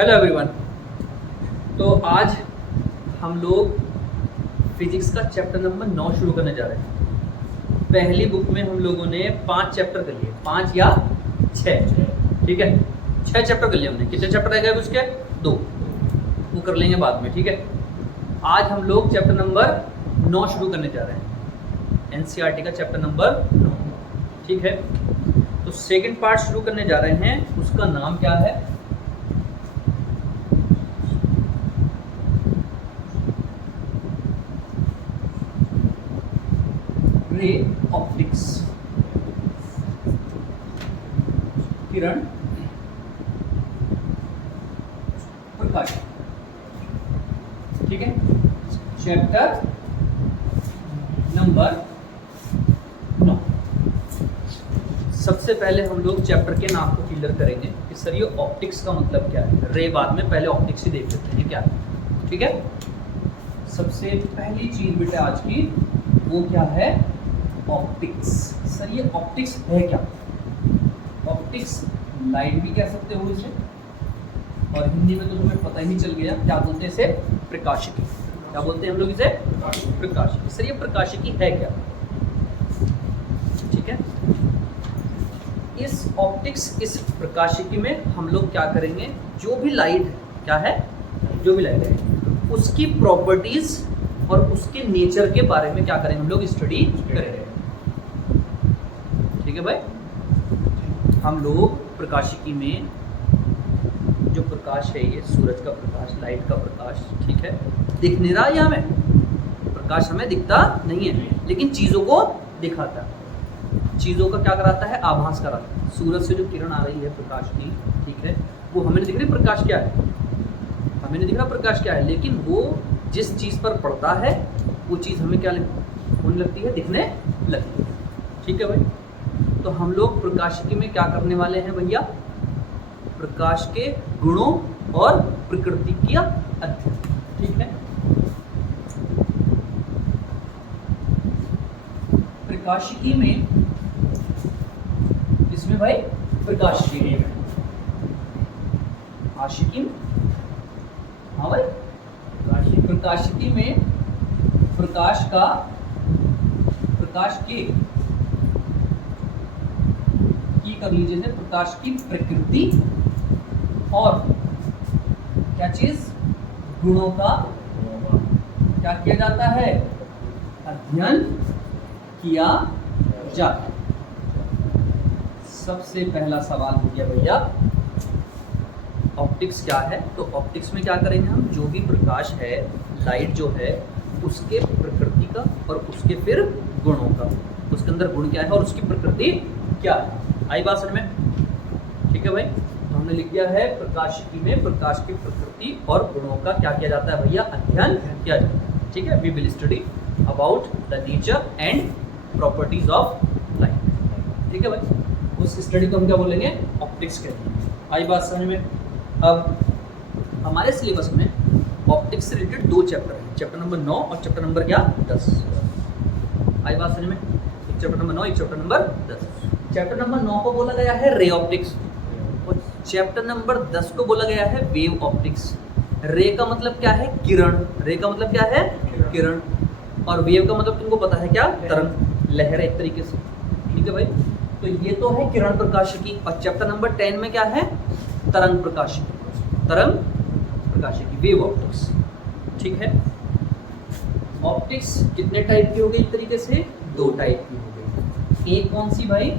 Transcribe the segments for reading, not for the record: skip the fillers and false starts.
Hello everyone. तो आज हम लोग फिजिक्स का चैप्टर नंबर 9 शुरू करने जा रहे हैं। पहली बुक में हम लोगों ने 5 चैप्टर कर लिए, 5 या 6, ठीक है। 6 चैप्टर कर लिए हमने। कितने चैप्टर रह गए उसके? 2, वो कर लेंगे बाद में, ठीक है। आज हम लोग चैप्टर नंबर 9 शुरू करने जा रहे हैं, एनसीईआरटी का चैप्टर नंबर 9, ठीक है। तो सेकंड पार्ट शुरू करने जा रहे हैं, उसका नाम क्या है? रे ऑप्टिक्स, किरण प्रकाश, ठीक है। Chapter number 9। सबसे पहले हम लोग चैप्टर के नाम को क्लियर करेंगे कि सर ये ऑप्टिक्स का मतलब क्या है। रे बाद में, पहले ऑप्टिक्स ही देख लेते हैं क्या है, ठीक है। सबसे पहली चीज बेटा आज की वो क्या है? ऑप्टिक्स। सर ये ऑप्टिक्स है क्या? ऑप्टिक्स लाइट भी कह सकते हो इसे, और हिंदी में तो तुम्हें पता ही चल गया क्या बोलते हैं इसे? प्रकाशिकी। क्या बोलते हैं हम लोग इसे? प्रकाशिकी। सर ये प्रकाशिकी है क्या? ठीक है। इस ऑप्टिक्स, इस प्रकाशिकी में हम लोग क्या करेंगे? जो भी लाइट है, क्या है? जो भी लाइट है उसकी प्रॉपर्टीज और उसके नेचर के बारे में क्या करेंगे? हम लोग स्टडी करेंगे, ठीक है भाई। हम लोग प्रकाशिकी में जो प्रकाश है, ये सूरज का प्रकाश, लाइट का प्रकाश, ठीक है। दिख नहीं रहा है हमें, प्रकाश हमें दिखता नहीं है, लेकिन चीज़ों को दिखाता है। चीज़ों का क्या कराता है? आभास कराता है। सूरज से जो किरण आ रही है प्रकाश की, ठीक है, वो हमें नहीं दिख रही प्रकाश क्या है, हमें नहीं दिख रहा प्रकाश क्या है, लेकिन वो जिस चीज़ पर पड़ता है वो चीज़ हमें क्या होने लगती है? दिखने लगती है, ठीक है भाई। तो हम लोग प्रकाशिकी में क्या करने वाले हैं भैया? प्रकाश के गुणों और प्रकृति की अध्ययन, ठीक है। प्रकाशिकी में, इसमें भाई प्रकाशिकी में, आशिकी में, हाँ भाई, प्रकाशिकी में प्रकाश का, प्रकाश के की कर लीजिए से प्रकाश की प्रकृति और क्या चीज? गुणों का क्या किया जाता है? अध्ययन किया जाता है। सबसे पहला सवाल हो गया भैया, ऑप्टिक्स क्या है? तो ऑप्टिक्स में क्या करेंगे हम? जो भी प्रकाश है, लाइट जो है, उसके प्रकृति का और उसके फिर गुणों का, उसके अंदर गुण क्या है और उसकी प्रकृति क्या है। आई बात समझ में? ठीक है भाई। तो हमने लिख दिया है प्रकाशिकी में प्रकाश की प्रकृति और गुणों का क्या किया जाता है भैया? अध्ययन किया जाता है, ठीक है। We will study about the nature and properties of light, ठीक है भाई। उस स्टडी को हम क्या बोलेंगे? ऑप्टिक्स कहते हैं। आई बात समझ में? अब हमारे सिलेबस में ऑप्टिक्स से रिलेटेड 2 चैप्टर हैं, चैप्टर नंबर 9 और चैप्टर नंबर क्या? 10। आई बात समझ में? एक चैप्टर नंबर 9, एक चैप्टर नंबर 10। चैप्टर नंबर 9 को बोला गया है रे ऑप्टिक्स और चैप्टर नंबर 10 को बोला गया है वेव ऑप्टिक्स। रे का मतलब क्या है? किरण। रे का मतलब क्या है? किरण। और वेव का मतलब तुमको पता है क्या? तरंग, लहर एक तरीके से, ठीक है भाई। तो ये तो है किरण प्रकाशिकी। और चैप्टर नंबर 10 में क्या है? तरंग प्रकाशिकी, तरंग प्रकाशिकी, वेव ऑप्टिक्स, ठीक है। ऑप्टिक्स कितने टाइप की हो गई? एक तरीके से 2 टाइप की हो गई। एक कौन सी भाई?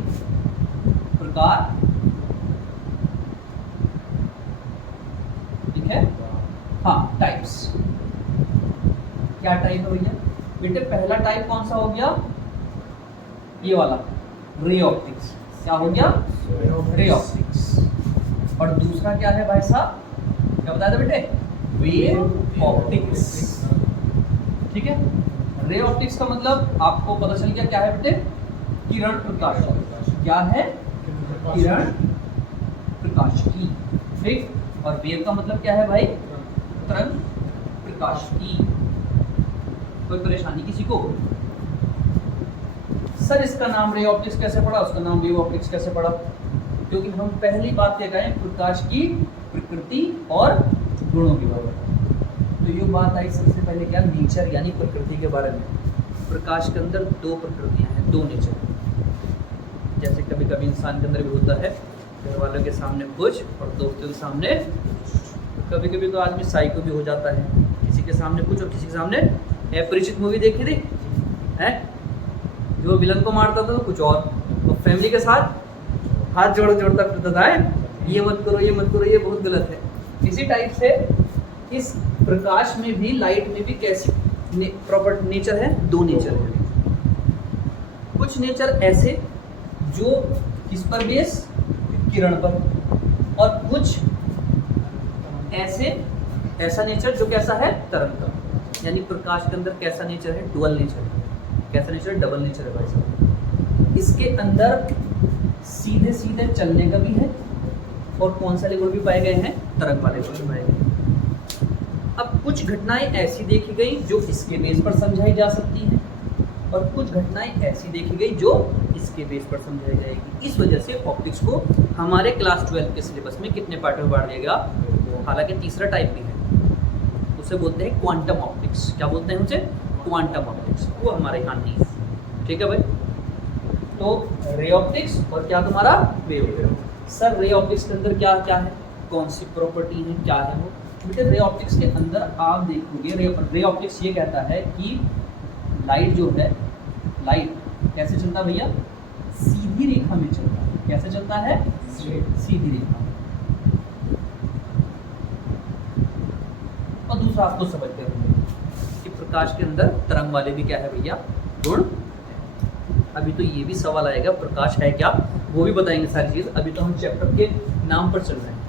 प्रकार, ठीक है, हाँ, टाइप्स। क्या टाइप है भैया? बेटे पहला टाइप कौन सा हो गया? ये वाला, रे ऑप्टिक्स। क्या हो गया? Ray optics. और दूसरा क्या है भाई साहब? क्या बताया था बेटे? वेव ऑप्टिक्स, ठीक है। रे ऑप्टिक्स का मतलब आपको पता चल गया क्या है बेटे? किरण प्रकाश। क्या है? किरण प्रकाशिकी, ठीक। और वेव का मतलब क्या है भाई? तरंग प्रकाशिकी। कोई परेशानी किसी को? सर इसका नाम रे ऑप्टिक्स कैसे पड़ा, उसका नाम वेव ऑप्टिक्स कैसे पड़ा? क्योंकि हम पहली बात क्या कहें? प्रकाश की प्रकृति और गुणों के बारे में। तो ये बात आई सबसे पहले क्या, नेचर यानी प्रकृति के बारे में। प्रकाश के अंदर दो प्रकृतियां हैं, दो नेचर। जैसे कभी कभी इंसान के अंदर भी होता है, घर वालों के सामने कुछ और दोस्तों के सामने, कभी कभी तो आदमी साइको भी हो जाता है, किसी के सामने कुछ और किसी के सामने। अपरिचित मूवी देखी थी है, जो विलन को मारता था तो कुछ और फैमिली के साथ हाथ जोड़ता फिरता था, ये मत करो ये मत करो, ये बहुत गलत है। इसी टाइप से इस प्रकाश में भी, लाइट में भी कैसी प्रॉपर नेचर है, दो नेचर है। कुछ नेचर ऐसे जो किस पर बेस, किरण पर, और कुछ ऐसा नेचर जो कैसा है, तरंग का। यानी प्रकाश के अंदर कैसा नेचर है, डुअल नेचर है। कैसा नेचर है, डबल नेचर है भाई साहब। इसके अंदर सीधे सीधे चलने का भी है, और कौन सा गुण भी पाए गए हैं, तरंग वाले गुण भी पाए गए। अब कुछ घटनाएं ऐसी देखी गई जो इसके बेस पर समझाई जा सकती हैं, और कुछ घटनाएं ऐसी देखी गई जो इसके बेस पर समझाई जाएगी। इस वजह से ऑप्टिक्स को हमारे क्लास 12 के सिलेबस में कितने पार्ट में बांट दिया गया, हालांकि तीसरा टाइप भी है, उसे बोलते हैं क्वांटम ऑप्टिक्स। क्या बोलते हैं उसे, क्वांटम ऑप्टिक्स। वो हमारे यहाँ नहीं है, ठीक है भाई। तो रे ऑप्टिक्स और क्या तुम्हारा, वेव। सर रे ऑप्टिक्स के अंदर क्या क्या है, कौन सी प्रॉपर्टी है, क्या है वो। बेटे रे ऑप्टिक्स के अंदर आप देखोगे, रे ऑप्टिक्स ये कहता है कि लाइट जो है, लाइट कैसे चलता है भैया, सीधी रेखा में चलता है। कैसे चलता है, सीधी रेखा में। और दूसरा आपको समझते होंगे कि प्रकाश के अंदर तरंग वाले भी क्या है भैया, गुण। अभी तो ये भी सवाल आएगा, प्रकाश है क्या, वो भी बताएंगे सारी चीज। अभी तो हम चैप्टर के नाम पर चल रहे हैं।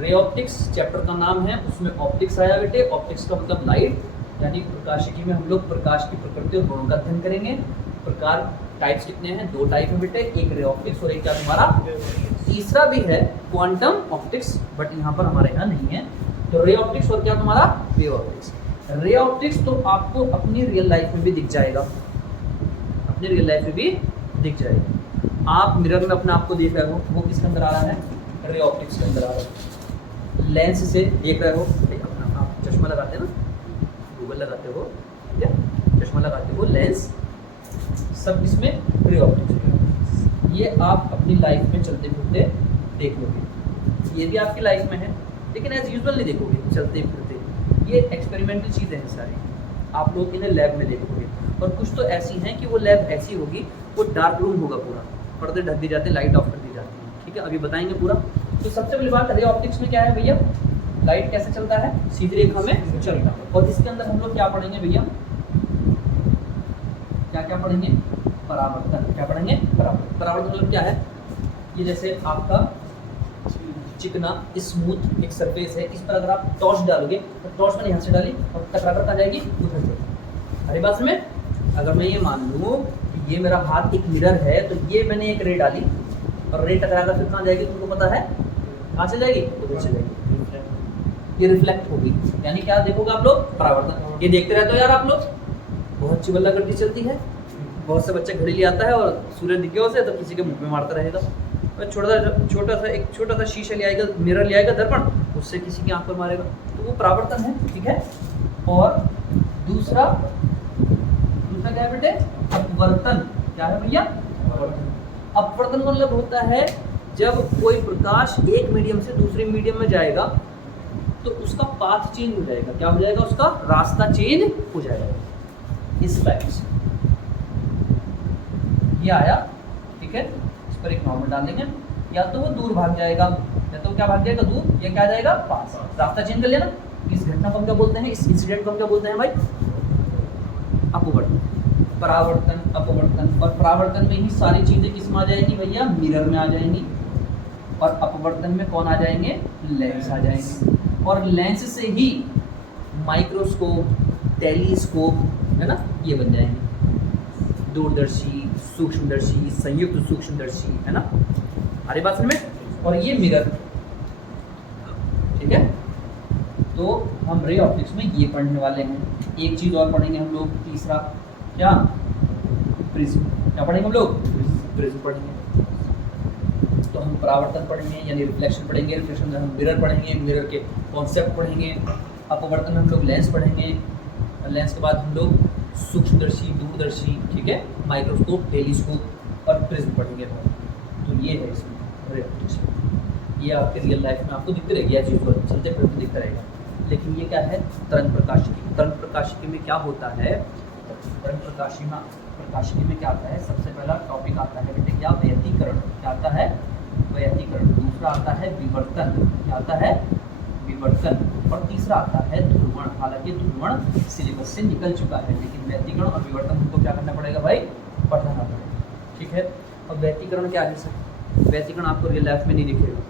रे ऑप्टिक्स चैप्टर का नाम है, उसमें ऑप्टिक्स आया बेटे। ऑप्टिक्स का मतलब लाइट, यानी प्रकाशिकी में हम लोग प्रकाश की प्रकृति और गुणों का अध्ययन करेंगे। प्रकार टाइप्स कितने हैं, दो टाइप है बेटे, एक रे ऑप्टिक्स और एक क्या तुम्हारा, तीसरा भी है क्वांटम ऑप्टिक्स, बट यहाँ पर हमारे यहाँ नहीं है। तो रे ऑप्टिक्स और क्या तुम्हारा, वेव ऑप्टिक्स। रे ऑप्टिक्स तो आपको अपनी रियल लाइफ में भी दिख जाएगा, अपनी रियल लाइफ में भी दिख जाएगा। आप मिरर में अपने आप को देख रहे हो, वो किसके अंदर आ रहा है, रे ऑप्टिक्स के अंदर आ रहा है। लेंस से देख रहे हो, अपना आप चश्मा लगाते हैं ना, गूगल लगाते हो, ठीक है, चश्मा लगाते हो, लेंस, सब इसमें रे ऑप्टिक्स। ये आप अपनी लाइफ में चलते फिरते देख लोगे, ये भी आपकी लाइफ में है, लेकिन एज यूजुअल नहीं देखोगे चलते फिरते। ये एक्सपेरिमेंटल चीज़ें हैं सारी, आप लोग इन्हें लैब में देखोगे। और कुछ तो ऐसी हैं कि वो लैब ऐसी होगी, वो डार्क रूम होगा पूरा, पर्दे ढक दिए जाते हैं, लाइट ऑफ कर दी जाती है, ठीक है, अभी बताएंगे पूरा। तो सबसे पहली बात, रे ऑप्टिक्स में क्या है भैया, लाइट कैसे चलता है, सीधी रेखा में चलता है। और इसके अंदर हम लोग क्या पढ़ेंगे भैया, क्या क्या पढ़ेंगे, परावर्तन। क्या पढ़ेंगे, परावर्तन। परावर्तन मतलब क्या है, ये जैसे आपका चिकना स्मूथ एक सरफेस है, इस पर अगर आप टॉर्च डालोगे तो टॉर्च मैंने यहाँ से डाली और टकरा कर जाएगी उधर से। अरे बात में, अगर मैं ये मान लूँ कि ये मेरा हाथ एक मिरर है, तो ये मैंने एक रे डाली और रे टकरा कर फिर कहाँ जाएगी, तुमको पता है कहाँ से जाएगी, उधर से जाएगी, ये रिफ्लेक्ट होगी। यानी क्या देखोगे आप लोग, परावर्तन। ये देखते रहते हो यार आप लोग, बहुत चिबल्ला करती चलती है, बहुत से बच्चे घड़ी ले आता है और सूर्य दिखे उसे तो किसी के मुंह में मारता रहेगा। छोटा सा शीशा ले आएगा, मिरर ले आएगा, दर्पण, उससे किसी की आंख पर मारेगा, तो वो परावर्तन है, ठीक है। और दूसरा क्या है बेटे, अपवर्तन। क्या है भैया, अपवर्तन मतलब होता है जब कोई प्रकाश एक मीडियम से दूसरे मीडियम में जाएगा तो उसका पाथ चेंज हो जाएगा। क्या हो जाएगा, उसका रास्ता चेंज हो जाएगा। इस टाइप से ये आया, ठीक है, इस पर एक नॉर्मल डाल देंगे, या तो वो दूर भाग जाएगा, या तो क्या भाग जाएगा, दूर, या क्या जाएगा, पास, रास्ता चेंज कर लेना। इस घटना को हम क्या बोलते हैं, इस इंसिडेंट को हम क्या बोलते हैं भाई, अपवर्तन। परावर्तन, अपवर्तन। और परावर्तन में ही सारी चीजें किस में आ जाएंगी भैया, मिरर में आ जाएंगी। और अपवर्तन में कौन आ जाएंगे, लेंस आ जाएंगे। और लेंस से ही माइक्रोस्कोप, टेलीस्कोप, है ना, ये बन जाएंगे, दूरदर्शी, सूक्ष्मदर्शी, संयुक्त सूक्ष्मदर्शी, है ना, हमारी बात समझ में। और ये मिरर, ठीक है। तो हम रे ऑप्टिक्स में ये पढ़ने वाले हैं। एक चीज और पढ़ेंगे हम लोग, तीसरा क्या, प्रिज्म। क्या पढ़ेंगे हम लोग, प्रिज्म पढ़ेंगे। तो हम परावर्तन पढ़ेंगे यानी रिफ्लेक्शन पढ़ेंगे, रिफ्लेक्शन में हम मिरर पढ़ेंगे, मिरर के कॉन्सेप्ट पढ़ेंगे, अपवर्तन में हम लोग लेंस पढ़ेंगे, लेंस के बाद हम लोग सूक्ष्मदर्शी, दूरदर्शी, ठीक है, माइक्रोस्कोप, टेलीस्कोप और प्रिज्म पढ़ेंगे। तो ये है इसमें रे ऑप्टिक्स। ये आपके रियल लाइफ में आपको दिखती रहेगी, ऐसी चलते फिरते दिखता रहेगा। लेकिन ये क्या है, तरंग प्रकाशिकी। तरंग प्रकाशिकी में क्या होता है, तरंग प्रकाशिकी में क्या आता है, सबसे पहला टॉपिक आता है बेटे क्या, व्यतिकरण। क्या आता है, व्यतिकरण। दूसरा आता है विवर्तन। क्या आता है, विवर्तन। और तीसरा आता है ध्रुवण। हालांकि ध्रुवण सिलेबस से निकल चुका है, लेकिन व्यतिकरण और विवर्तन हमको क्या करना पड़ेगा भाई, पढ़ना पड़ेगा, ठीक है। और व्यतिकरण क्या है सर, व्यतिकरण आपको रियल लाइफ में नहीं दिखेगा,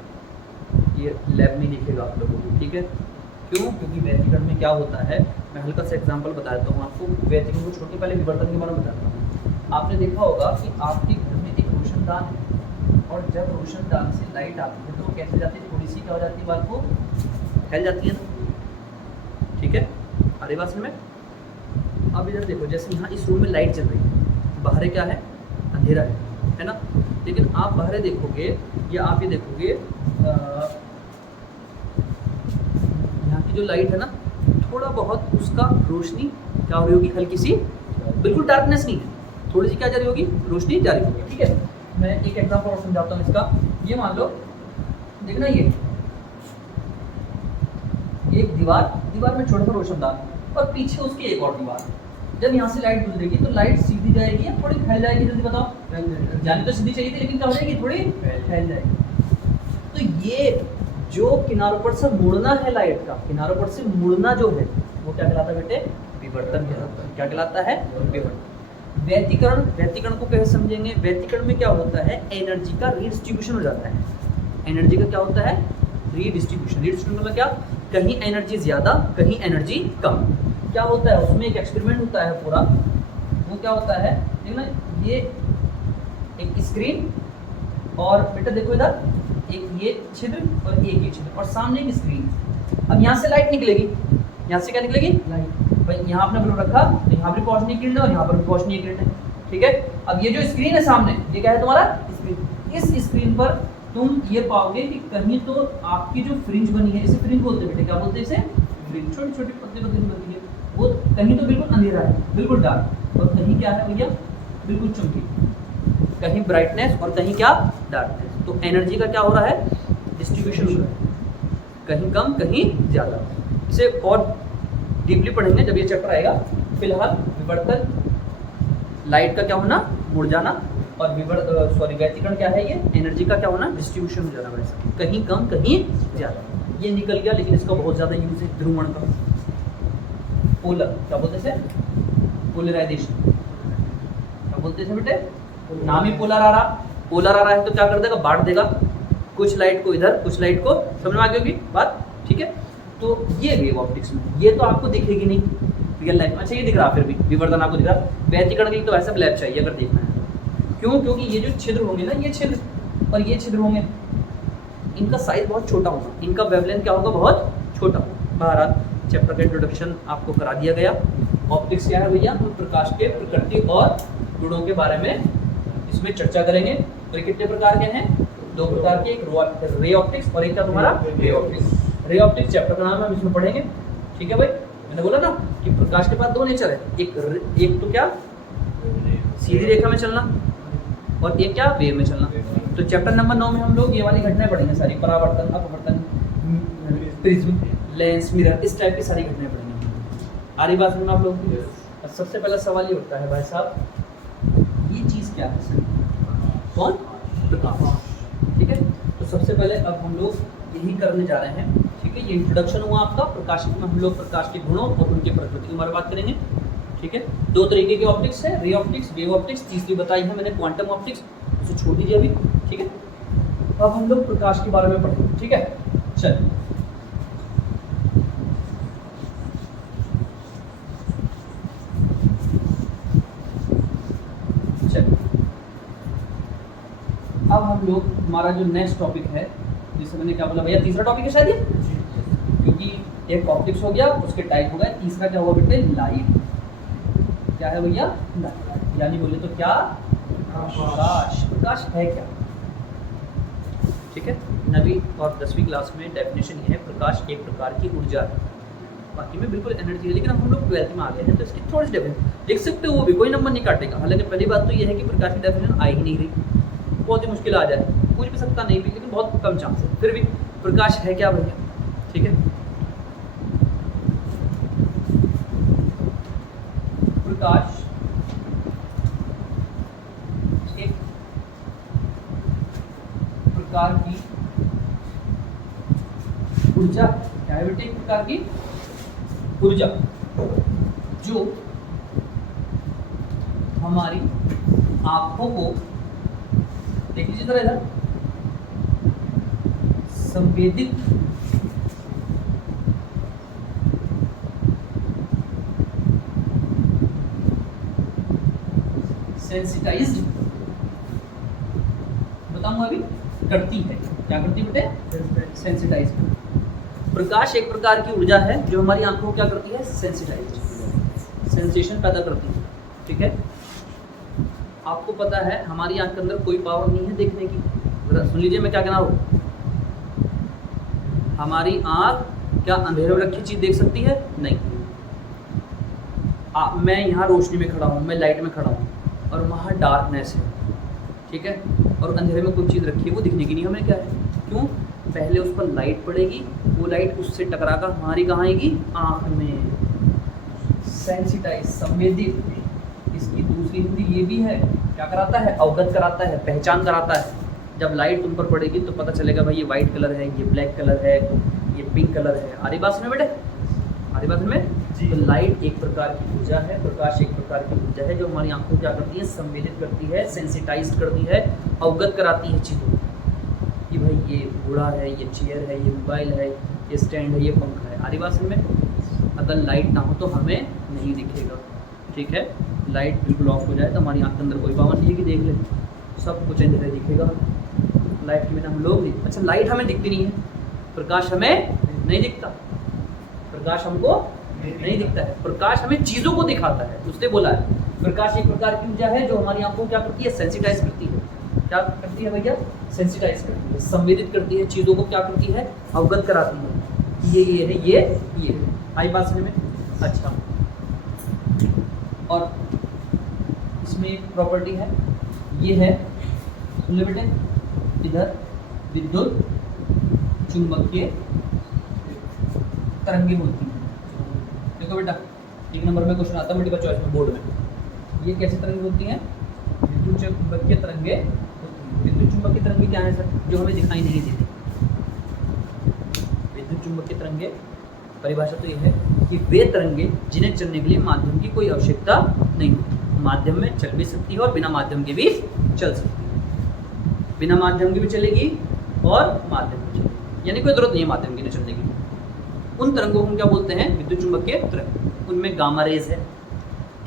ये लैब में दिखेगा आप लोगों को, ठीक है। क्यों, क्योंकि व्यतिकरण में क्या होता है, मैं हल्का सा एग्जांपल बता देता हूँ आपको। व्यतिकरण को छोड़ के पहले विवर्तन के बारे में बताता हूँ। आपने देखा होगा कि आपके घर में एक रोशनदान है, और जब रोशनदान से लाइट आती है तो वो कैसे जाती है, थोड़ी सी क्या हो जाती है, बात को फैल जाती है ना, ठीक है। अरे बात समझ में। अब इधर देखो, जैसे यहाँ इस रूम में लाइट चल रही है, बाहर क्या है, अंधेरा है ना। लेकिन आप बाहर देखोगे या आप ये देखोगे, यहाँ की जो लाइट है ना, थोड़ा बहुत उसका रोशनी क्या हो रही होगी, हल्की सी, बिल्कुल डार्कनेस नहीं है, थोड़ी सी क्या जा रही होगी, रोशनी जा रही होगी, ठीक है। मैं एक एग्जांपल और समझाता हूँ इसका। ये मान लो, देखना ये एक दीवार में छोटा सा रोशनदान, और पीछे उसकी एक और दीवार। जब यहाँ से लाइट गुजरेगी तो लाइट सीधी जाएगी या थोड़ी फैल जाएगी, जल्दी बताओ। जानी तो सीधी चाहिए थी, लेकिन क्या हो जाएगी, थोड़ी फैल जाएगी। तो ये जो किनारों पर से मुड़ना है लाइट का, किनारों पर से मुड़ना जो है, वो क्या कहलाता है बेटे, विवर्तन कहलाता है। क्या कहलाता है, विवर्तन। व्यतिकरण, व्यतिकरण को कैसे समझेंगे, व्यतिकरण में क्या होता है, एनर्जी का रीडिस्ट्रीब्यूशन हो जाता है। एनर्जी का क्या होता है, रीडिस्ट्रीब्यूशन। रीडिस्ट्रीब्यूशन मतलब क्या, कहीं एनर्जी ज्यादा, कहीं एनर्जी कम। क्या होता है उसमें, एक एक्सपेरिमेंट होता है पूरा, वो क्या होता है, देखना ये एक स्क्रीन, और बेटा देखो इधर एक ये छिद्र और एक ये छिद्र, और सामने एक स्क्रीन। अब यहाँ से लाइट निकलेगी, यहाँ से क्या निकलेगी, लाइट। भाई यहाँ आपने बल्ब रखा तो यहाँ पर रोशनी की किरण है और यहाँ पर भी रोशनी की किरण है, ठीक है। अब ये जो स्क्रीन है सामने, ये क्या है तुम्हारा स्क्रीन। इस स्क्रीन पर तुम ये पाओगे कि कहीं तो आपकी जो फ्रिंज बनी है, इसे फ्रिंज बोलते हैं बेटे, क्या बोलते हैं इसे, फ्रिंज। छोटी छोटी पत्ते पत्ते बनती है, वो कहीं तो बिल्कुल अंधेरा है, बिल्कुल डार्क, और कहीं क्या है भैया, बिल्कुल चमकी, कहीं ब्राइटनेस और कहीं क्या, डार्कनेस। तो एनर्जी का क्या हो रहा है, डिस्ट्रीब्यूशन हो रहा है, कहीं कम कहीं ज़्यादा। इसे और डीपली पढ़ेंगे जब ये चैप्टर आएगा। फिलहाल विवर्तन, लाइट का क्या होना, मुड़ जाना, और व्यतिकरण क्या है, ये एनर्जी का क्या होना, डिस्ट्रीब्यूशन हो जाना, वैसा कहीं कम कहीं ज़्यादा। ये निकल गया, लेकिन इसका बहुत ज़्यादा यूज है ध्रुवण का। पोलर क्या बोलते थे, पोलराइजेशन क्या बोलते थे बेटे, नाम ही पोलर आ रहा। पोलर आ रहा है तो क्या कर देगा, बांट देगा, कुछ लाइट को इधर, कुछ लाइट को, समझ में आ गई होगी बात, ठीक है। तो ये वेव ऑप्टिक्स में, ये तो आपको दिखेगी नहीं रियल लाइफ में। अच्छा ये दिख रहा, फिर भी विवर्तन आपको दिख रहा। व्यतिकरण के लिए तो ऐसा लैब चाहिए अगर देखना है। क्यों, क्योंकि ये जो छिद्र होंगे ना, ये छिद्र और ये छिद्र होंगे, इनका साइज बहुत छोटा होगा, इनका वेवलेंथ क्या होगा, बहुत छोटा। बहरहाल चैप्टर का इंट्रोडक्शन आपको करा दिया गया। ऑप्टिक्स क्या है भैया, हम प्रकाश के प्रकृति और गुणों के बारे में इसमें चर्चा करेंगे। तो कितने प्रकार के हैं, दो प्रकार के, एक रे ऑप्टिक्स और एक क्या तुम्हारा ray optics. Ray optics chapter का नाम है, हम इसमें पढ़ेंगे, ठीक है भाई। मैंने बोला ना कि प्रकाश के पास दो नेचर है, एक तो क्या सीधी रेखा में चलना, और एक क्या वेव में चलना। तो चैप्टर नंबर 9 में हम लोग ये वाली घटनाएं पढ़ेंगे सारी, परावर्तन, अपवर्तन, प्रिज्म, लेंस, मिरर, इस टाइप की सारी घटनाएं पढ़ेंगे। आ रही बात में आप लोग। सबसे पहला सवाल ये उठता है भाई साहब, ये चीज़ क्या है सर, कौन, प्रकाश, ठीक है। तो सबसे पहले अब हम लोग यही करने जा रहे हैं, ठीक है। ये इंट्रोडक्शन हुआ आपका प्रकाश में, हम लोग प्रकाश के गुणों और उनके प्रकृति के बारे में बात करेंगे, ठीक है। दो तरीके के ऑप्टिक्स है, रे ऑप्टिक्स, वेव ऑप्टिक्स, तीसरी बताई है मैंने क्वांटम ऑप्टिक्स, उसे छोड़ दीजिए अभी, ठीक है। अब हम लोग प्रकाश के बारे में पढ़ेंगे, ठीक है। चल अब हम लोग, हमारा जो नेक्स्ट टॉपिक है, जिसे मैंने क्या बोला भैया, तीसरा टॉपिक है शायद ये, क्योंकि एक ऑप्टिक्स हो गया, उसके टाइप हो गया, तीसरा क्या हुआ बेटे, लाइट। क्या है भैया, लाइट, यानी बोले तो क्या, प्रकाश। प्रकाश है क्या, ठीक है, 9वीं और 10वीं क्लास में डेफिनेशन ये है, प्रकाश एक प्रकार की ऊर्जा है। बाकी में बिल्कुल एनर्जी है, लेकिन हम लोग 12th में आ गए हैं तो इसकी थोड़ी सी डेफिनेशन लिख सकते हो, वो भी कोई नंबर नहीं काटेगा। हालांकि पहली बात तो ये है कि प्रकाश की डेफिनेशन आ ही नहीं रही, बहुत ही मुश्किल आ जाए, पूछ भी सकता नहीं भी, लेकिन बहुत कम चांस है। फिर भी प्रकाश है क्या भैया, ठीक है, प्रकाश एक प्रकार की ऊर्जा, क्या है बेटे, एक प्रकार की ऊर्जा जो हमारी आंखों को, देख लीजिए जरा इधर, संवेदित सेंसिटाइज्ड बताऊंगा अभी, करती है। क्या करती है बेटे, सेंसिटाइज। प्रकाश एक प्रकार की ऊर्जा है जो हमारी आंखों को क्या करती है, सेंसिटाइज, सेंसेशन पैदा करती है। ठीक है, आपको पता है हमारी आंख के अंदर कोई पावर नहीं है देखने की। सुन लीजिए मैं क्या कहना हूँ, हमारी आंख क्या अंधेरे में रखी चीज देख सकती है, नहीं। मैं यहाँ रोशनी में खड़ा हूँ, मैं लाइट में खड़ा हूँ और वहाँ डार्कनेस है, ठीक है, और अंधेरे में कोई चीज़ रखी है, वो दिखने की नहीं हमें, क्या है, क्यों, पहले उस पर लाइट पड़ेगी, वो लाइट उससे टकराकर हमारी कहाँ आएगी, आँख में, सेंसिटाइज, संवेदित। इसकी दूसरी हिंदी ये भी है, क्या कराता है, अवगत कराता है, पहचान कराता है। जब लाइट तुम पर पड़ेगी तो पता चलेगा भाई ये वाइट कलर है, ये ब्लैक कलर है, ये पिंक कलर है। आ रही बात में बेटे, आ रही बात में। तो लाइट एक प्रकार की ऊर्जा है, प्रकाश एक प्रकार की ऊर्जा है जो हमारी आंखों को क्या करती है, संवेदित करती है, सेंसिटाइज करती है, अवगत कराती है चीज़ों कि भाई ये घोड़ा है, ये चेयर है, ये मोबाइल है, ये स्टैंड है, ये पंखा है। आ रही बात में। अगर लाइट ना हो तो हमें नहीं दिखेगा, ठीक है, लाइट बिल्कुल ऑफ हो जाए तो हमारी आंख के अंदर कोई पावर नहीं है कि देख ले, सब कुछ अंधेरा दिखेगा। लाइट के बिना हम लोग नहीं, अच्छा लाइट हमें दिखती नहीं है, प्रकाश हमें नहीं दिखता, प्रकाश हमको नहीं दिखता है, प्रकाश हमें चीज़ों को दिखाता है। उसने बोला है प्रकाश एक प्रकार की ऊर्जा है जो हमारी आंखों को क्या करती है, सेंसिटाइज करती है। क्या करती है भैया, सेंसिटाइज करती है, संवेदित करती है, चीज़ों को क्या करती है, अवगत कराती है, ये है, ये है। आई बात समझ में। अच्छा, और इसमें एक प्रॉपर्टी है, ये है, सुन ले बेटे, इधर विद्युत चुंबकीय तरंगे होती हैं। देखो बेटा, 1 नंबर में क्वेश्चन आता है मल्टीपल चॉइस में, बोर्ड में, ये कैसे तरंगे होती हैं, विद्युत चुंबकीय तरंगे। विद्युत चुंबकीय तरंगे क्या है सर, जो हमें दिखाई नहीं देती। विद्युत चुंबकीय तरंगे परिभाषा तो ये है कि वे तरंगे जिन्हें चलने के लिए माध्यम की कोई आवश्यकता नहीं होती, माध्यम में चल भी सकती है और बिना माध्यम के भी चल सकती है, बिना माध्यम के भी चलेगी और माध्यम में चलेगी, यानी कोई जरूरत नहीं है माध्यम की चलने की। उन तरंगों को हम क्या बोलते हैं, विद्युत चुंबकीय तरंग। उनमें गामा रेज है,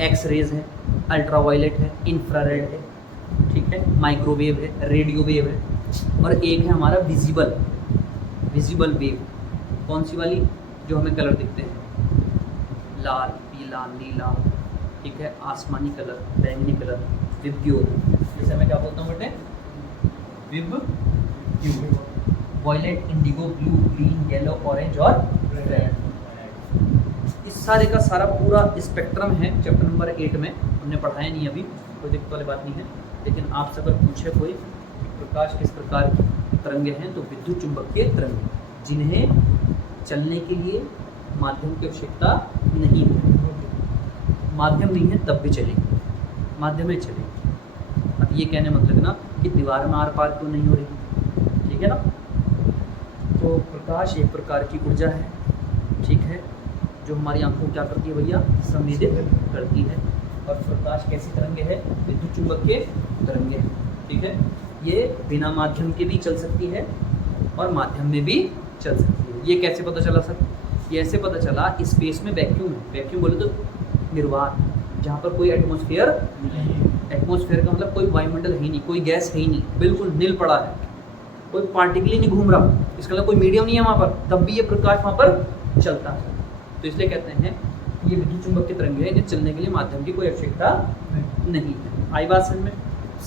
एक्स रेज है, अल्ट्रावायलेट है, इंफ्रारेड है, ठीक है, माइक्रोवेव है, रेडियो वेव है, और एक है हमारा विजिबल वेव। कौन सी वाली, जो हमें कलर दिखते हैं, लाल, पीला, नीला, ठीक है, आसमानी कलर, बैंगनी कलर, विबग्योर। जैसे मैं क्या बोलता हूँ बेटे, VIBGYOR, violet, indigo, blue, green, yellow, orange और रेड। इस सारे का सारा पूरा स्पेक्ट्रम है, चैप्टर नंबर 8 में हमने पढ़ाया नहीं अभी, कोई दिक्कत वाली बात नहीं है। लेकिन आपसे अगर पूछे कोई प्रकाश किस प्रकार की तरंगे हैं, तो विद्युत चुंबकीय तरंगे, जिन्हें चलने के लिए माध्यम की आवश्यकता नहीं है, माध्यम नहीं है तब भी चलेगी, माध्यम में चलेगी। अब ये कहने मतलब ना कि दीवार में आर पार क्यों नहीं हो रही, ठीक है ना। तो प्रकाश एक प्रकार की ऊर्जा है, ठीक है, जो हमारी आंखों को क्या करती है भैया, संवेदित करती है। और प्रकाश कैसी तरंगे है, विद्युत चुंबकीय तरंगे, ठीक है, ये बिना माध्यम के भी चल सकती है और माध्यम में भी चल सकती है। ये कैसे पता चला सर, ये ऐसे पता चला, स्पेस में वैक्यूम है, वैक्यूम बोले तो निर्वात, जहाँ पर कोई एटमॉस्फेयर नहीं है। एटमॉस्फेयर का मतलब कोई वायुमंडल है ही नहीं, कोई गैस है ही नहीं, बिल्कुल नील पड़ा है, कोई पार्टिकल ही नहीं घूम रहा, इसका मतलब कोई मीडियम नहीं है वहाँ पर, तब भी ये प्रकाश वहाँ पर चलता है। तो इसलिए कहते हैं ये विद्युत चुंबकीय तरंगे हैं, इन्हें चलने के लिए माध्यम की कोई आवश्यकता नहीं है। आई बात समझ में।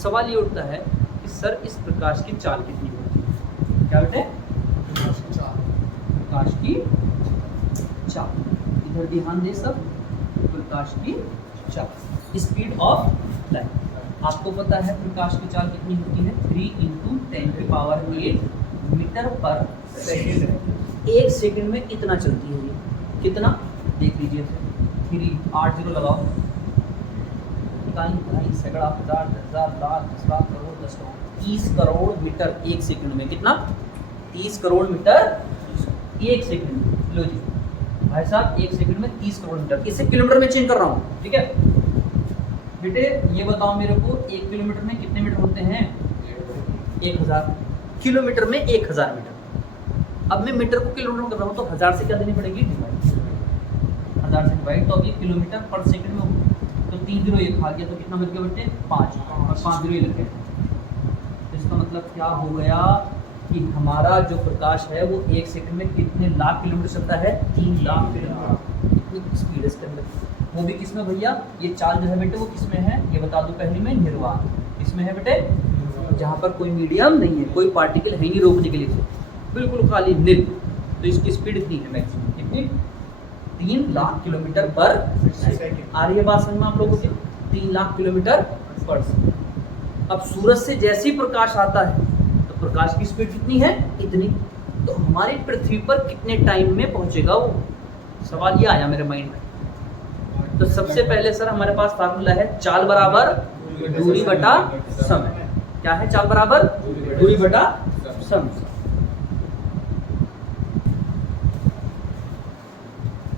सवाल ये उठता है कि सर इस प्रकाश की चाल कितनी होती है, क्या बेटे? प्रकाश की चाल। इधर ध्यान दे सब, प्रकाश की चाल, स्पीड ऑफ लाइट। आपको पता है प्रकाश की चाल कितनी होती है? 3 × 10⁸ मीटर पर सेकेंड। एक सेकंड में इतना चलती है ये। कितना देख लीजिए, 3 8 0 लगाओ, ढाई सैकड़ा, हजार, 10,000, लाख, 10 लाख, करोड़, 10 करोड़, 30 करोड़ मीटर एक सेकंड में। कितना? 30 करोड़ मीटर एक सेकंड में। लो जी भाई साहब, एक सेकंड में 30 करोड़ मीटर। इसे किलोमीटर में चेंज कर रहा हूँ, ठीक है बेटे? ये बताओ मेरे को, 1 किलोमीटर में कितने मीटर होते हैं? 1000। किलोमीटर में 1000 मीटर। अब मैं मीटर को किलोमीटर में कर रहा हूँ, तो 1000 से क्या देनी पड़ेगी? डिवाइड। 1000 से डिवाइड, तो अभी किलोमीटर पर सेकंड में होगा, तो 3 0 ये खा गया, तो कितना बच गया बेटे? 5, और 5 0 ये लग गया। तो इसका मतलब क्या हो गया कि हमारा जो प्रकाश है वो एक सेकंड में कितने लाख किलोमीटर चलता है? 3 लाख किलोमीटर। इतनी स्पीड है इसके अंदर। वो भी किसमें भैया? ये चाल जो है बेटे वो किसमें है? ये बता दो पहले में, निर्वात। किसमें है बेटे? जहाँ पर कोई मीडियम नहीं है, कोई पार्टिकल है नहीं रोकने के लिए, बिल्कुल खाली निल। तो इसकी स्पीड इतनी है मैक्सिमम, कितनी? 3 लाख किलोमीटर पर सेकंड। आ रही है बात समझ में आप लोगों की? 3 लाख किलोमीटर पर सेकंड। अब सूरज से जैसे ही प्रकाश आता है तो प्रकाश की स्पीड कितनी है? इतनी। तो हमारी पृथ्वी पर कितने टाइम में पहुंचेगा वो? सवाल ये आया मेरे माइंड में। तो सबसे पहले सर हमारे पास फार्मूला है चाल बराबर दूरी बटा समय। क्या है? चाल बराबर दूरी बटा समय।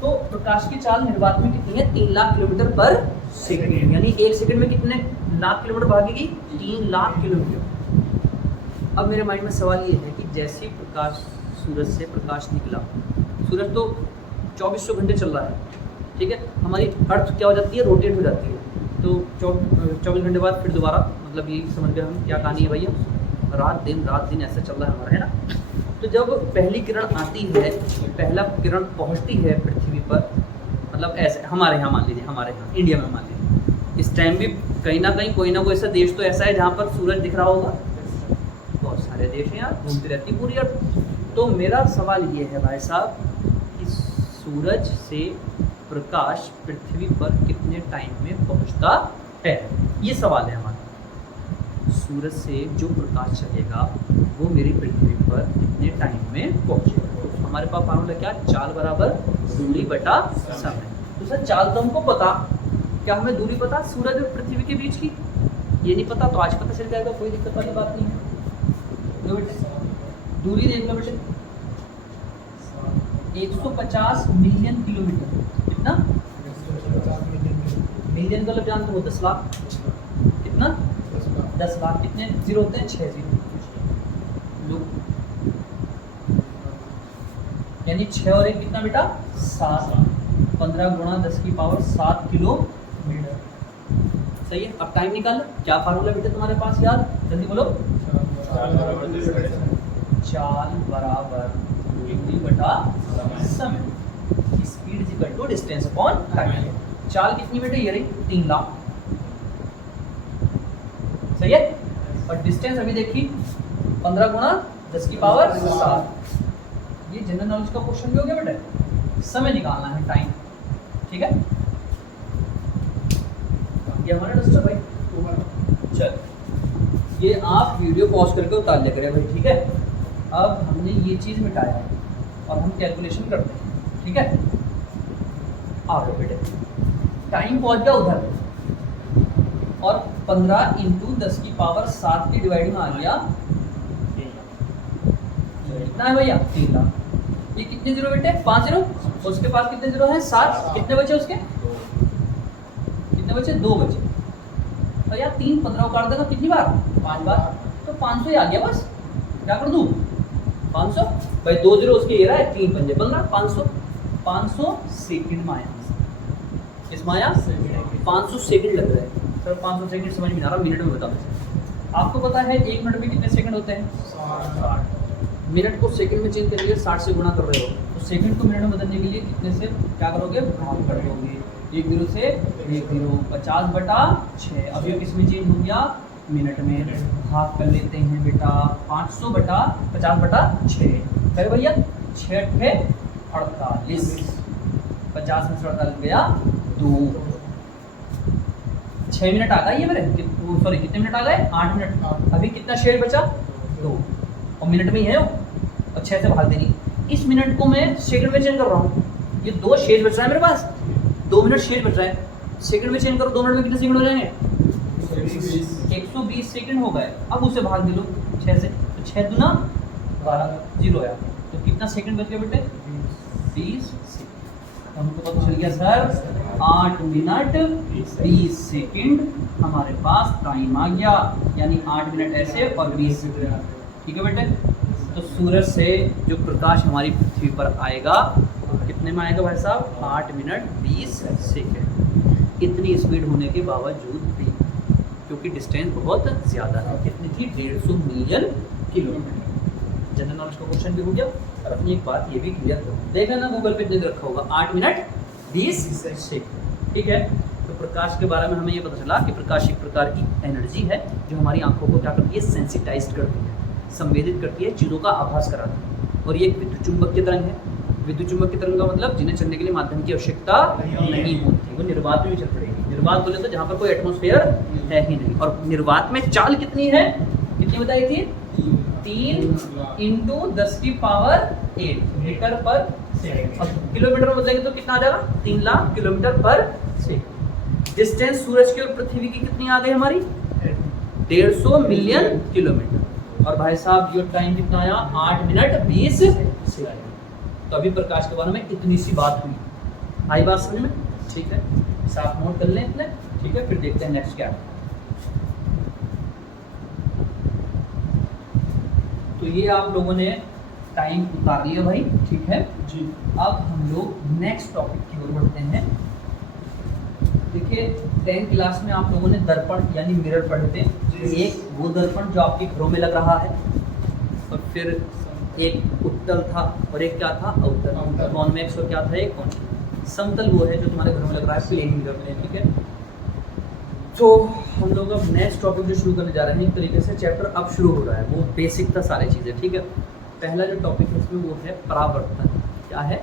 तो प्रकाश की चाल निर्वात में कितनी है? 3 लाख किलोमीटर पर सेकंड। यानी एक सेकंड में कितने लाख किलोमीटर भागेगी? 3 लाख किलोमीटर। अब मेरे माइंड में सवाल ये है कि जैसे ही प्रकाश, सूरज से प्रकाश निकला, सूरज तो 2400 घंटे चल रहा है, ठीक है? हमारी अर्थ क्या हो जाती है? रोटेट हो जाती है। तो 24 घंटे बाद फिर दोबारा, मतलब ये समझ गए हम क्या कहानी है भैया? रात दिन ऐसा चल रहा है हमारा, है ना? तो जब पहली किरण आती है, पहला किरण पहुंचती है पृथ्वी पर, मतलब ऐसे हमारे यहाँ मान लीजिए, हमारे यहाँ इंडिया में मान लीजिए, इस टाइम भी कहीं ना कहीं कोई ना कोई ऐसा देश तो ऐसा है जहाँ पर सूरज दिख रहा होगा। बहुत सारे देश हैं यार, घूमती रहती पूरी अर्थ। तो मेरा सवाल ये है भाई साहब कि सूरज से प्रकाश पृथ्वी पर कितने टाइम में पहुंचता है? ये सवाल है हमारा। सूरज से जो प्रकाश चलेगा वो मेरी पृथ्वी पर कितने टाइम में पहुंचेगा? तो हमारे पास फार्मूला क्या? चाल बराबर दूरी बटा समय। तो सर चाल तो हमको पता, क्या हमें दूरी पता सूरज और पृथ्वी के बीच की? ये नहीं पता, तो आज पता चल जाएगा, कोई दिक्कत वाली बात नहीं है। दूरी देख लो बेटे, 150 मिलियन किलोमीटर। कितना? मिलियन का मतलब जानते हो? 10 लाख। कितना? 10 लाख। कितने जीरो होते हैं? 6 जीरो। यानी 6 और 1 कितना बेटा? 7। 15 × 10⁻7 किलोमीटर। सही है। अब टाइम निकाल। क्या फार्मूला बेटे तुम्हारे पास याद? जल्दी बोलो। चाल बराबर दूरी बटा समय। Speed is equal to distance upon time. चाल कितनी बेटे? ये रही 3 लाख। सही है। और डिस्टेंस अभी देखिए 15 × 10⁻7। ये जनरल नॉलेज का क्वेश्चन भी हो गया बेटे। समय निकालना है, टाइम। ठीक है, ये हमारा डस्टर भाई। चल, ये आप वीडियो पॉज करके उतार ले करें भाई, ठीक है। अब हमने ये चीज़ मिटाया और हम कैलकुलेशन करते हैं, ठीक है। आ गए बेटे, टाइम पहुंच गया उधर और 15 × 10⁻7 की डिवाइड में आ गया कितना है भैया? 3 लाख। ये कितने जीरो बेटे? 5 जीरो। उसके पास कितने जीरो हैं? 7। कितने बचे उसके? कितने बचे? 2 बचे। और यार 3 15 काट देगा कितनी बार? 5 बार। तो 500 ही आ गया बस। क्या कर दूँ? 500 भाई, 2 जीरो उसके ये रहा है, 3 पंजे 15, 500 सेकंड में आया। किस में आया? 500 सेकंड लग रहा है सर। 500 सेकंड समझ में आ रहा, मिनट में बता दो। आपको पता है 1 मिनट में कितने सेकंड होते हैं? 60। मिनट को सेकंड में चेंज करिए, 60 से गुणा कर रहे हो तो सेकंड को मिनट में बदलने के लिए कितने से क्या करोगे? भाग कर दोगे। 1 जीरो से 1 जीरो, 50/6। अब ये किस में चेंज हो गया? मिनट में भाग कर लेते हैं बेटा 500/50/6। कहे भैया 6 48, 50 में से 48 गया 2। 6 मिनट आ गए ये मेरे, सॉरी कितने मिनट आ गए? 8 मिनट। अभी कितना शेर बचा? 2, और मिनट में ही है वो, और 6 से भाग देनी। इस मिनट को मैं सेकंड में चेंज कर रहा हूँ, ये 2 शेर बच रहा है मेरे पास, 2 मिनट शेर बच रहा है। सेकंड में चेंज करो, 2 मिनट में कितने सेकंड हो जाएंगे? 120 सेकंड हो गए। अब उसे भाग दे लो 6 से, तो 6 दूना 12, 0 आया। तो कितना सेकंड बच गया बेटे? 20 सेकंड। हमको पता चल गया सर 8 मिनट 20 सेकंड हमारे पास टाइम आ गया, यानी 8 मिनट ऐसे और 20 सेकंड। ठीक है बेटे, तो सूरज से जो प्रकाश हमारी पृथ्वी पर आएगा कितने में आएगा भाई साहब? 8 मिनट 20 सेकंड। इतनी स्पीड होने के बावजूद भी, क्योंकि डिस्टेंस बहुत ज़्यादा है, कितनी थी? 150 मिलियन किलोमीटर। जनरल नॉलेज का क्वेश्चन भी हो गया। और अपनी एक बात ये भी क्लियर करो, देखा ना गूगल पे दे रखा होगा 8 मिनट 20 सेकंड। ठीक है, तो प्रकाश के बारे में हमें ये पता चला कि प्रकाश एक प्रकार की एनर्जी है जो हमारी आंखों को क्या करती है? सेंसिटाइज करती है, संवेदित करती है, चीज़ों का आभास कराती है। और ये एक विद्युत चुंबक की तरंग है। विद्युत चुंबक की तरंग का मतलब जिन्हें चलने के लिए माध्यम की आवश्यकता नहीं होती, वो निर्वात में भी चल पड़ेगी। निर्वात बोले तो जहाँ पर कोई एटमॉस्फेयर है ही नहीं। और निर्वात में चाल कितनी है? कितनी बताई थी? 3 × 10⁸ मीटर पर सेकंड। अब किलोमीटर में बदलेंगे तो कितना आ जाएगा? 3 लाख किलोमीटर पर सेकंड। डिस्टेंस सूरज की और पृथ्वी की कितनी आ गई हमारी? 150 मिलियन किलोमीटर। और भाई साहब ये टाइम कितना आया? 8 मिनट 20 सेकंड। तो अभी प्रकाश के बारे में इतनी सी बात हुई, आई बात समझ में? ठीक है, साफ नोट कर लें इतने। ठीक है, फिर देखते हैं नेक्स्ट क्या है। तो ये आप लोगों ने टाइम उतार लिया भाई, ठीक है जी। अब हम लोग नेक्स्ट टॉपिक की ओर बढ़ते हैं। देखिए 10th क्लास में आप लोगों ने दर्पण यानी मिरर पढ़े थे। एक वो दर्पण जो आपके घरों में लग रहा है, और फिर एक उत्तल था और एक क्या था? अवतल। कॉन्वेक्स और क्या था? एक कॉन्वेक्स। समतल वो है जो तुम्हारे घरों में लग रहा है, प्लेन मिरर में। ठीक है, तो हम लोग अब नेक्स्ट टॉपिक जो शुरू करने जा रहे हैं, एक तरीके से चैप्टर अब शुरू हो रहा है, वो बेसिक था सारी चीज़ें। ठीक है, पहला जो टॉपिक है इसमें वो है परावर्तन। क्या है?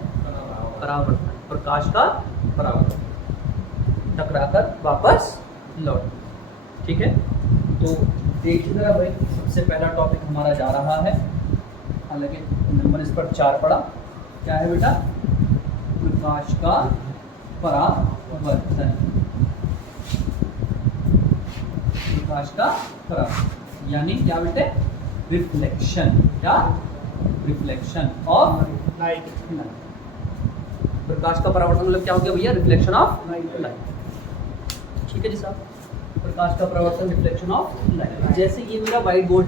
परावर्तन, प्रकाश का परावर्तन, टकराकर वापस लौट। ठीक है, तो देखिए जरा भाई, सबसे पहला टॉपिक हमारा जा रहा है, हालांकि नंबर इस पर 4 पड़ा। क्या है बेटा? प्रकाश का परावर्तन। प्रकाश का परावर्तन यानी क्या बेटे? रिफ्लेक्शन। क्या? Reflection of light. प्रकाश का परावर्तन मतलब क्या हो गया भैया? Reflection of light. ठीक है जी साहब, प्रकाश का परावर्तन, रिफ्लेक्शन ऑफ लाइट। जैसे ये मेरा व्हाइट बोर्ड,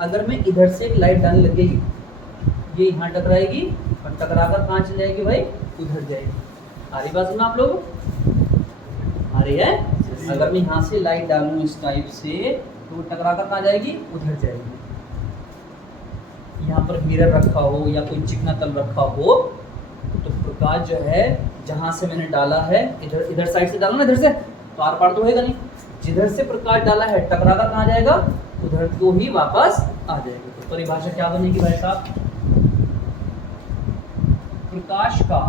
अगर मैं इधर से एक लाइट डालने लग गई, ये यहाँ टकराएगी और टकराकर कहाँ चली जाएगी भाई? उधर जाएगी। आ रही बात में आप लोग? आ रही है? अगर मैं यहाँ से लाइट डालूँ इस टाइप से, तो वो टकराकर कहाँ जाएगी? उधर जाएगी। यहाँ पर मिरर रखा हो या कोई चिकना तल रखा हो, तो प्रकाश जो है जहाँ से मैंने डाला है, इधर साइड से डाला ना, इधर से, तो आर पार तो होएगा नहीं। जिधर से प्रकाश डाला है टकराकर कहाँ जाएगा? उधर को ही वापस आ जाएगा। तो परिभाषा क्या बनेगी भाई साहब? प्रकाश का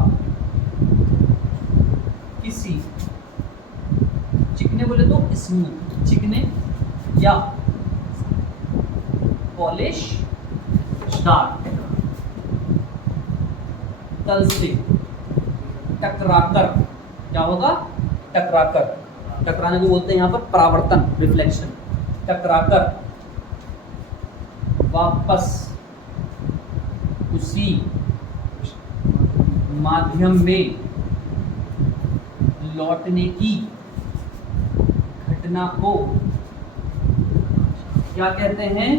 किसी चिकने बोले तो स्मूथ, चिकने या पॉलिश डार्क तल से टकराकर, क्या होगा? टकराकर, टकराने को बोलते हैं यहाँ पर परावर्तन, रिफ्लेक्शन। टकराकर वापस उसी माध्यम में लौटने की घटना को क्या कहते हैं?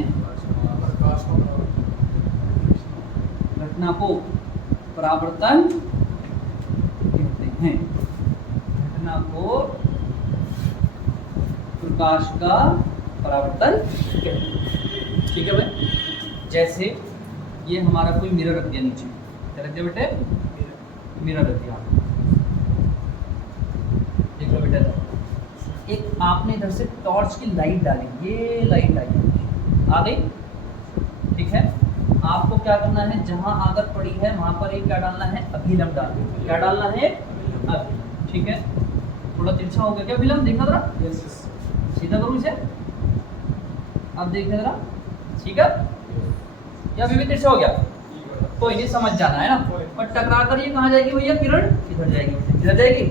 घटना को परावर्तन कहते हैं। घटना को प्रकाश का परावर्तन कहते हैं। ठीक है भाई, जैसे ये हमारा कोई मिरर रख दिया नीचे, क्या रख दिया बेटे? मिरर रख दिया। देख लो बेटा, एक आपने इधर से टॉर्च की लाइट डाली, ये लाइट आई आ गई, ठीक है। आपको क्या करना है, जहां आकर पड़ी है वहां पर एक क्या डालना है, अभिलंब डालना है। क्या डालना है, अभिलंब, ठीक है। थोड़ा तिरछा हो गया क्या अभिलंब, देखना जरा, सीधा करूं इसे, अब देखना जरा, ठीक है। क्या अभी भी तिरछा हो गया, कोई नहीं, समझ जाना है ना। और टकरा कर ये कहाँ जाएगी भैया, किरण इधर जाएगी, इधर जाएगी,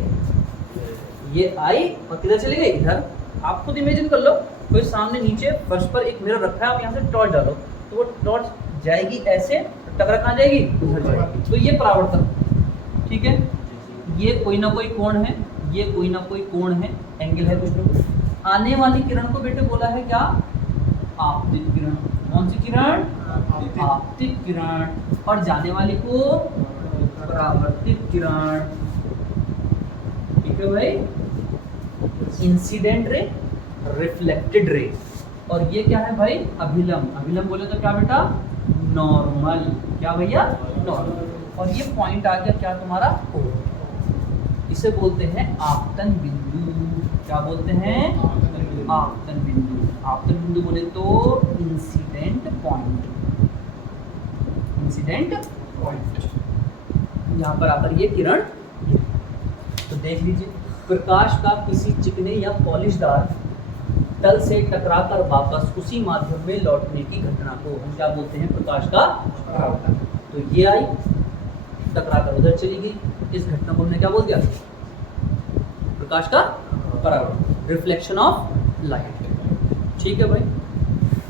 ये आई और किधर चली गई, इधर। आप खुद इमेजिन कर लो, कोई सामने नीचे फर्श पर एक मिरर रखा है, आप यहाँ से टॉर्च डालो तो वो टॉर्च जाएगी ऐसे, टकरा कहाँ जाएगी, उधर जाएगी। तो ये परावर्तन, ठीक है। ये कोई ना कोई कोण है, ये कोई ना कोई कोण है, एंगल है कुछ ना। आने वाली किरण को बेटे बोला है क्या, आपतित किरण। कौन सी किरण, आपतित किरण। और जाने वाली को परावर्तित किरण, ठीक है भाई। इंसिडेंट रे, रिफ्लेक्टेड रे, और ये क्या है भाई, अभिलंब। अभिलंब बोले तो क्या बेटा, नॉर्मल। क्या भैया, नॉर्मल। और ये पॉइंट आ गया क्या तुम्हारा, O। इसे बोलते हैं आपतन बिंदु। क्या बोलते हैं, आपतन बिंदु। आपतन बिंदु बोले तो इंसिडेंट पॉइंट, इंसिडेंट पॉइंट, यहाँ पर आकर ये किरण। तो देख लीजिए, प्रकाश का किसी चिकने या पॉलिशदार तल से टकराकर वापस उसी माध्यम में लौटने की घटना को हम क्या बोलते हैं, प्रकाश का परावर्तन। तो ये आई, टकराकर उधर चली गई, इस घटना को हमने क्या बोल दिया, प्रकाश का परावर्तन, रिफ्लेक्शन ऑफ लाइट, ठीक है भाई।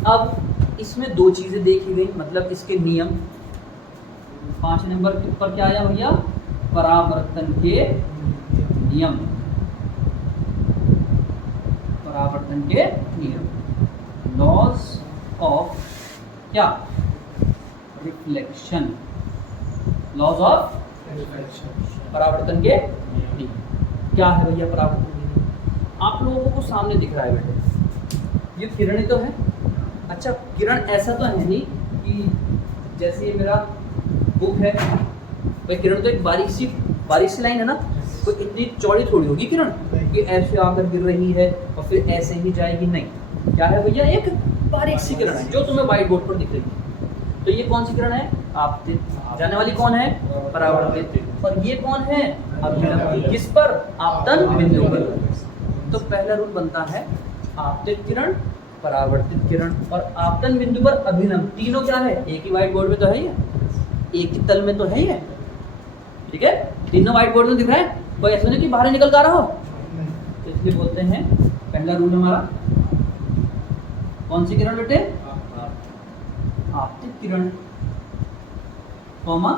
अब इसमें दो चीजें देखी गई, मतलब इसके नियम। 5 नंबर के ऊपर क्या आया भैया, परावर्तन के नियम, परावर्तन के नियम, लॉज ऑफ क्या, रिफ्लेक्शन, लॉज ऑफ परावर्तन के नियम। क्या है भैया परावर्तन के नियम, आप लोगों को सामने दिख रहा है बेटे, ये किरण ही तो है। अच्छा, किरण ऐसा तो है नहीं कि जैसे ये मेरा बुक है भाई, किरण तो एक बारीक सी लाइन है ना, कोई इतनी चौड़ी थोड़ी होगी किरण कि ऐसे आकर गिर रही है और फिर ऐसे ही जाएगी, नहीं। क्या है भैया, एक बारीक सी किरण है जो तुम्हें व्हाइट बोर्ड पर दिख रही है। तो ये कौन सी किरण है, आपतित। जाने वाली कौन है, परावर्तित। और ये कौन है, अभिलंब। किस पर, आपतन बिंदु पर। तो पहला रूल बनता है, आपतित किरण, परावर्तित किरण और आपतन बिंदु पर अभिलंब, तीनों क्या है, एक ही व्हाइट बोर्ड में तो है ही, एक ही तल में तो है ही है, ठीक है। तीनों व्हाइट बोर्ड में दिख रहा है, कोई ऐसा नहीं कि बाहर निकल कर रहा हो। तो इसलिए बोलते हैं, पहला रूल हमारा कौन सी किरण बेटे, आपतित किरण, कौमा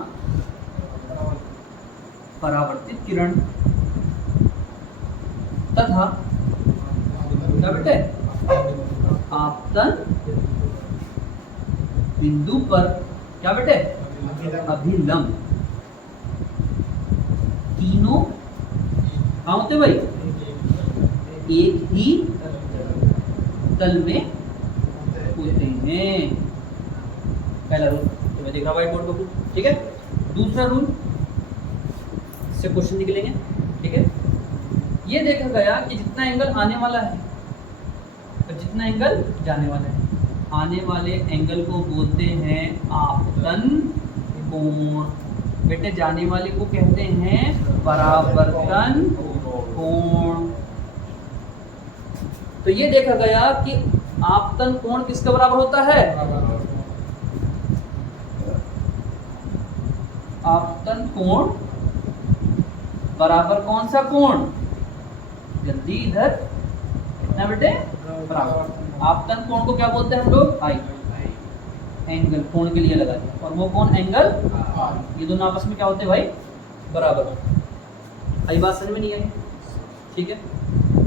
परावर्तित किरण, तथा क्या बेटे, आपतन बिंदु पर क्या बेटे, अभिलंब। तीनों कहाँ होते भाई, एक ही तल में होते हैं। पहला रूल तो मैं देख रहा व्हाइट बोर्ड पर, ठीक है। दूसरा रूल से क्वेश्चन निकलेंगे, ठीक है। ये देखा गया कि जितना एंगल आने वाला है और जितना एंगल जाने वाला है, आने वाले एंगल को बोलते हैं आपतन कोण, बेटे जाने वाले को कहते हैं परावर्तन कोण। तो ये देखा गया कि आपतन कोण किसके बराबर होता है, आपतन कोण बराबर कौन सा कोण, जल्दी इधर कितना बेटे, बराबर। आपतन कोण को क्या बोलते हैं हम लोग, आई, एंगल कोण के लिए लगा दिया, और वो कौन एंगल, ये दोनों आपस में क्या होते हैं भाई, बराबर। आई बात समझ में नहीं आई, ठीक है।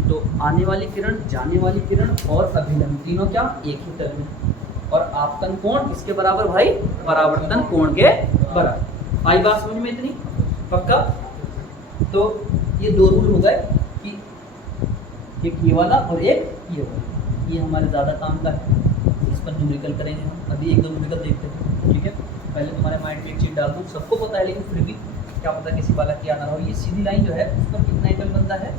तो आने वाली किरण, जाने वाली किरण और अभिलंब तीनों क्या, एक ही तल में, और आपतन कोण किसके बराबर भाई, परावर्तन कोण के बराबर। आई बात समझ में इतनी पक्का। तो ये दो रूल हो गए कि एक ये वाला और एक ये वाला, ये हमारे ज़्यादा काम का है, इस पर न्यूमेरिकल करेंगे हम। अभी एक दो न्यूमेरिकल देखते हैं, ठीक है। पहले तुम्हारे माइंड में एक चीज़ डाल दूँ, सबको पता है लेकिन फिर भी क्या पता किसी वाला की आना रहो। ये सीधी लाइन जो है उस पर कितना एंगल बनता है,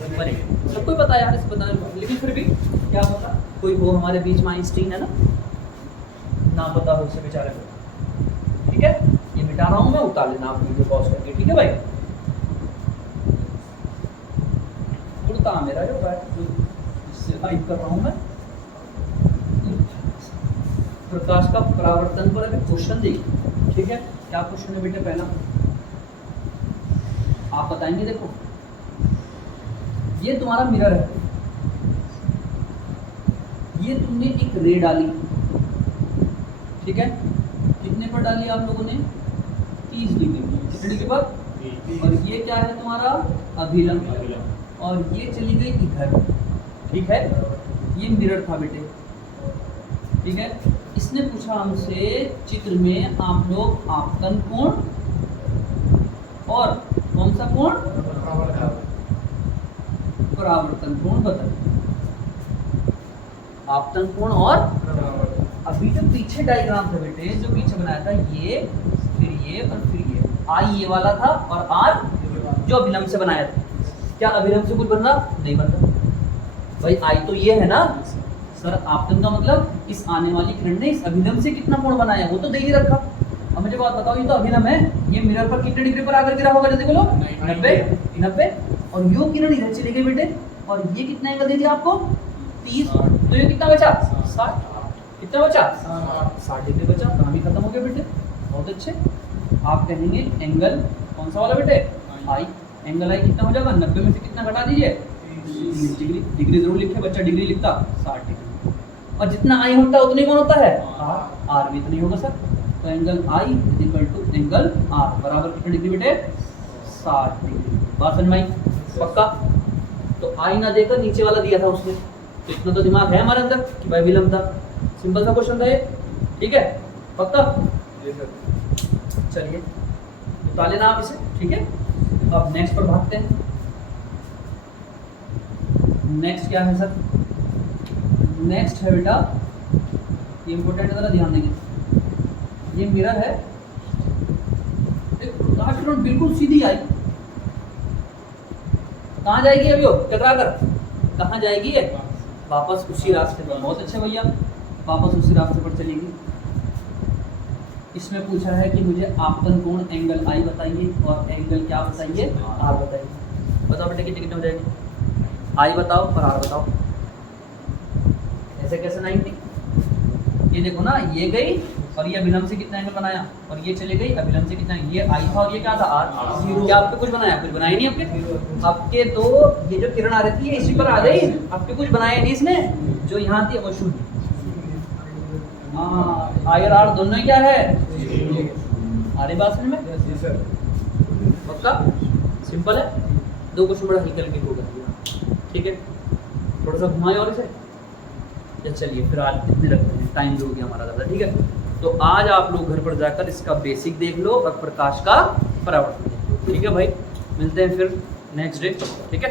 180। सबको पता है यार इस बताने को, लेकिन फिर भी क्या पता कोई हो हमारे बीच में, आइंस्टीन है ना पता हो उसे बेचारे को। ठीक है, ये मिटा रहा हूँ मैं, उतार लेना आप वीडियो पॉज करके। ठीक है भाई, उड़ता मेरा जो इससे टाइप कर रहा हूँ मैं। प्रकाश का परावर्तन पर अभी क्वेश्चन देखिए। ठीक है, क्या क्वेश्चन है बेटे? पहला आप बताएंगे, देखो ये तुम्हारा मिरर है, ये तुमने एक रे डाली, ठीक है, कितने पर डाली आप लोगों ने? 30 डिग्री। कितने डिग्री पर? और ये क्या है तुम्हारा? अभिलंब, और ये चली गई इधर। ठीक है, ये मिरर था बेटे। ठीक है, इसने पूछा हमसे चित्र में आप लोग आपतन कोण और कौन सा कोण? परावर्तन कोण बताइए। आपतन कोण और अभी जो पीछे डायग्राम था बेटे, जो पीछे बनाया था, ये फिर ये और फिर ये, आई ये वाला था और आर जो अभिलंब से बनाया था। क्या अभिलंब से कुछ बन रहा? नहीं बन रहा भाई। आई तो ये है ना सर, आपतन का मतलब इस आने वाली किरण ने इस अभिलंब से कितना कोण बनाया वो तो दे ही रखा। अब मुझे बात बताओ, ये तो अभिलंब है, ये मिरर पर कितने डिग्री पर आकर गिरा होगा? जल्दी बोलो। 90। और यो किरण इधर चली गई बेटे, और ये कितना एंगल दे दिया आपको? 30। तो ये कितना बचा? 60। कितना बचा? 60 डिग्री बचा। काम ही खत्म हो गया बेटे, बहुत अच्छे। आप कहेंगे एंगल कौन सा वाला बेटे? आई। एंगल आई कितना हो जाएगा? 90 में से कितना घटा दीजिए? 30 डिग्री। डिग्री जरूर लिखे बच्चा, डिग्री लिखता 60 डिग्री। और जितना आई होता है उतनी कौन होता है? आर भी तो नहीं होगा सर। तो angle I equal to angle R बराबर कितने डिग्री बेटे? 60 डिग्री। बात समझ में आई? पक्का? तो आई ना देकर नीचे वाला दिया था उसने, तो इतना तो दिमाग है हमारे अंदर कि भाई विलंब था। सिंपल सा क्वेश्चन था ये। ठीक है, पक्का? चलिए उतार लेना आप इसे। ठीक है, अब नेक्स्ट पर भागते हैं। नेक्स्ट क्या है सर? नेक्स्ट है बेटा, ये इंपॉर्टेंट है, जरा ध्यान देंगे। ये मिरर है, एक प्रकाश किरण बिल्कुल सीधी आई, कहाँ जाएगी अभी? टकरा कर कहाँ जाएगी? है वापस उसी रास्ते पर। बहुत अच्छे भैया, वापस उसी रास्ते पर चलेगी। इसमें पूछा है कि मुझे आपतन कोण एंगल आई बताइए और एंगल क्या बताइए? आर बताइए। बताओ बेटे कितने कितने हो जाएगी? आई बताओ और आर बताओ। ऐसे कैसे 90? ये देखो ना, ये गई और ये अभिलंब से कितना एंगल बनाया, और ये चले गई अभिलंब से कितना, ये आई था और ये क्या था? आर। क्या आपके कुछ बनाया? कुछ बनाया नहीं आपके। आपके तो ये जो किरण आ रही थी इसी पर आ गई, आपके कुछ बनाया नहीं इसने। जो यहाँ थी वो शून्य। हाँ, आई और आर दोनों क्या है? अरे बात समझ में? पक्का? सिंपल है। दो क्वेश्चन बड़ा हल्के हल्के हो गया। ठीक है, थोड़ा सा घुमाए और इसे। चलिए फिर आज इतने रखते हैं, टाइम भी हो गया हमारा ज़्यादा। ठीक है, तो आज आप लोग घर पर जाकर इसका बेसिक देख लो और प्रकाश का परावर्तन देख लो। ठीक है भाई, मिलते हैं फिर नेक्स्ट डे। ठीक है।